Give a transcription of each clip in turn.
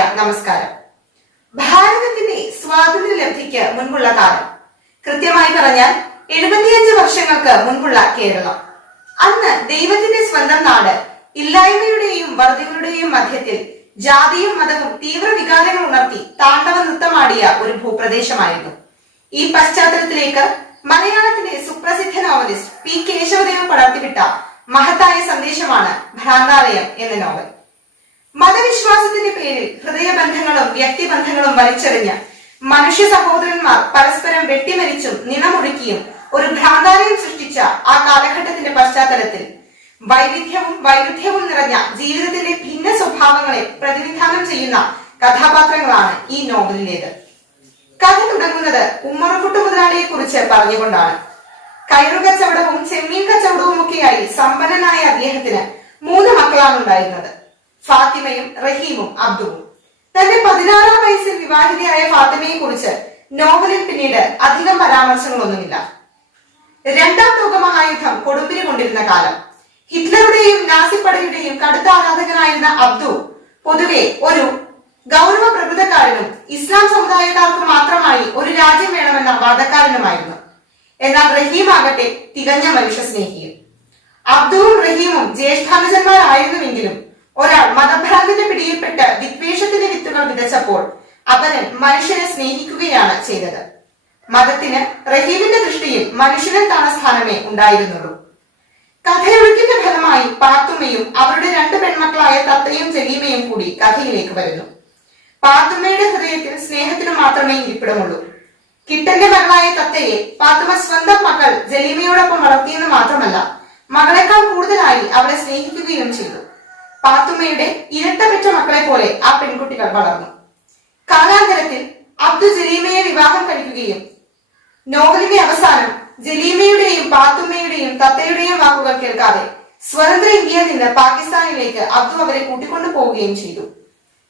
നമസ്കാരം. ഭാരതത്തിന്റെ സ്വാതന്ത്ര്യ ലബ്ധിക്ക് മുൻപുള്ള കാലം കൃത്യമായി പറഞ്ഞാൽ എഴുപത്തിയഞ്ച് വർഷങ്ങൾക്ക് മുൻപുള്ള കേരളം. അന്ന് ദൈവത്തിന്റെ സ്വന്തം നാട് ഇല്ലായ്മയുടെയും വർദ്ധികളുടെയും മധ്യത്തിൽ ജാതിയും മതവും തീവ്ര വികാരങ്ങൾ ഉണർത്തി താണ്ഡവ നൃത്തമാടിയ ഒരു ഭൂപ്രദേശമായിരുന്നു. ഈ പശ്ചാത്തലത്തിലേക്ക് മലയാളത്തിലെ സുപ്രസിദ്ധ നോവലിസ്റ്റ് പി കേശവദേവ് പടർത്തിവിട്ട മഹത്തായ സന്ദേശമാണ് ഭ്രാന്താലയം എന്ന നോവൽ. മതവിശ്വാസത്തിന്റെ പേരിൽ ഹൃദയബന്ധങ്ങളും വ്യക്തിബന്ധങ്ങളും വലിച്ചെറിഞ്ഞ് മനുഷ്യ സഹോദരന്മാർ പരസ്പരം വെട്ടിമരിച്ചും നിണമൊടുക്കിയും ഒരു ഭ്രാന്താലയം സൃഷ്ടിച്ച ആ കാലഘട്ടത്തിന്റെ പശ്ചാത്തലത്തിൽ വൈവിധ്യവും വൈരുദ്ധ്യവും നിറഞ്ഞ ജീവിതത്തിന്റെ ഭിന്ന സ്വഭാവങ്ങളെ പ്രതിനിധാനം ചെയ്യുന്ന കഥാപാത്രങ്ങളാണ് ഈ നോവലിലേത്. കഥ തുടങ്ങുന്നത് ഉമ്മറക്കുട്ടു മുതലാളിയെ കുറിച്ച് പറഞ്ഞുകൊണ്ടാണ്. കയറു കച്ചവടവും ചെമ്മീൻ കച്ചവടവും ഒക്കെയായി സമ്പന്നനായ അദ്ദേഹത്തിന് മൂന്ന് മക്കളാണ് ഉണ്ടായിരുന്നത് ഫാത്തിമയും റഹീമും അബ്ദുവും. തന്റെ പതിനാറാം വയസ്സിൽ വിവാഹിതയായ ഫാത്തിമയെ കുറിച്ച് നോവലിൽ പിന്നീട് അധികം പരാമർശങ്ങളൊന്നുമില്ല. രണ്ടാം ലോകമഹായുദ്ധം കൊടുമ്പിരി കൊണ്ടിരുന്ന കാലം. ഹിറ്റ്ലറുടെയും നാസിപ്പടയുടെയും കടുത്ത ആരാധകനായിരുന്ന അബ്ദു പൊതുവെ ഒരു ഗൗരവ പ്രകൃതക്കാരനും ഇസ്ലാം സമുദായക്കാർക്ക് മാത്രമായി ഒരു രാജ്യം വേണമെന്ന വാദക്കാരനുമായിരുന്നു. എന്നാൽ റഹീം ആകട്ടെ തികഞ്ഞ മനുഷ്യ സ്നേഹിയും അബ്ദുവും റഹീമും ജ്യേഷ്ഠാനുജന്മാരായിരുന്നുവെങ്കിലും ഒരാൾ മതഭ്രാന്തിന്റെ പിടിയിൽപ്പെട്ട് വിദ്വേഷത്തിന്റെ വിത്തുകൾ വിതച്ചപ്പോൾ അവരൻ മനുഷ്യനെ സ്നേഹിക്കുകയാണ് ചെയ്തത്. മതത്തിന് റഹീമിന്റെ ദൃഷ്ടിയിൽ മനുഷ്യനിൽ താണ സ്ഥാനമേ ഉണ്ടായിരുന്നുള്ളൂ. കഥയൊഴുക്കിന്റെ ഫലമായി പാത്തുമ്മയും അവരുടെ രണ്ട് പെൺമക്കളായ തത്തയും ജലീമയും കൂടി കഥയിലേക്ക് വരുന്നു. പാത്തുമ്മയുടെ ഹൃദയത്തിൽ സ്നേഹത്തിന് മാത്രമേ ഇരിപ്പിടമുള്ളൂ. കിട്ടന്റെ മകളായ തത്തയെ പാത്തുമ്മ സ്വന്തം മകൾ ജലീമയോടൊപ്പം വളർത്തിയെന്ന് മാത്രമല്ല മകളെക്കാൾ കൂടുതലായി അവളെ സ്നേഹിക്കുകയും ചെയ്തു. പാത്തുമ്മയുടെ ഇരട്ടപെറ്റ മക്കളെ പോലെ ആ പെൺകുട്ടികൾ വളർന്നു. കാലാന്തരത്തിൽ അബ്ദു ജലീമയെ വിവാഹം കഴിക്കുകയും നോവലിന്റെ അവസാനം ജലീമയുടെയും പാത്തുമ്മയുടെയും തത്തയുടെയും വാക്കുകൾ കേൾക്കാതെ സ്വതന്ത്ര ഇന്ത്യയിൽ നിന്ന് പാകിസ്ഥാനിലേക്ക് അബ്ദു അവരെ കൂട്ടിക്കൊണ്ടു പോവുകയും ചെയ്തു.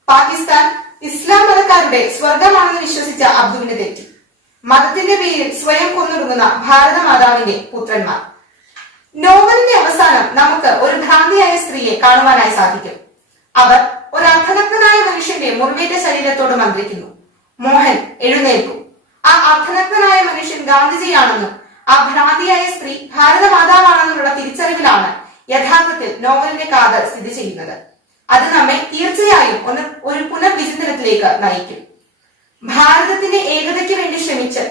പാകിസ്ഥാൻ ഇസ്ലാം മതക്കാരുടെ സ്വർഗമാണെന്ന് വിശ്വസിച്ച അബ്ദുവിന് തെറ്റി. മതത്തിന്റെ പേരിൽ സ്വയം കൊന്നൊടുങ്ങുന്ന ഭാരത മാതാവിന്റെ പുത്രന്മാർ. നോവലിന്റെ അവസാനം നമുക്ക് കാണുവാനായി സാധിക്കും. അവർ ഒരു അർദ്ധനഗ്നനായ മനുഷ്യന്റെ മുറിവേറ്റ ശരീരത്തോട് മന്ത്രിക്കുന്നു. മോഹൻ എഴുന്നേൽക്കും. ആ അർദ്ധനഗ്നനായ മനുഷ്യൻ ഗാന്ധിജിയാണെന്നും ആ ഭ്രാന്തിയായ സ്ത്രീ ഭാരത മാതാവാണെന്നുള്ള തിരിച്ചറിവിലാണ് യഥാർത്ഥത്തിൽ നോവലിന്റെ കാത് സ്ഥിതി ചെയ്യുന്നത്. അത് നമ്മെ തീർച്ചയായും ഒന്ന് ഒരു പുനർവിചിന്തനത്തിലേക്ക് നയിക്കും. ഭാരതത്തിന്റെ ഏകതയ്ക്ക് വേണ്ടി ശ്രമിച്ച്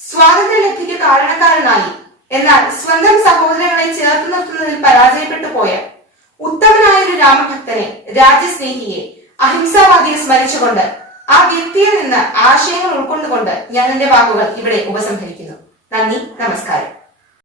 സ്വാതന്ത്ര്യ ലബ്ധിക്ക് കാരണക്കാരനായി എന്നാൽ സ്വന്തം സഹോദരങ്ങളെ ചേർത്ത് നിർത്തുന്നതിൽ പരാജയപ്പെട്ടു ഒരു രാമഭക്തനെ രാജ്യസ്നേഹിയെ അഹിംസാവാദിയെ സ്മരിച്ചുകൊണ്ട് ആ വ്യക്തിയിൽ നിന്ന് ആശയങ്ങൾ ഉൾക്കൊണ്ടുകൊണ്ട് ഞാൻ എന്റെ വാക്കുകൾ ഇവിടെ ഉപസംഹരിക്കുന്നു. നന്ദി നമസ്കാരം.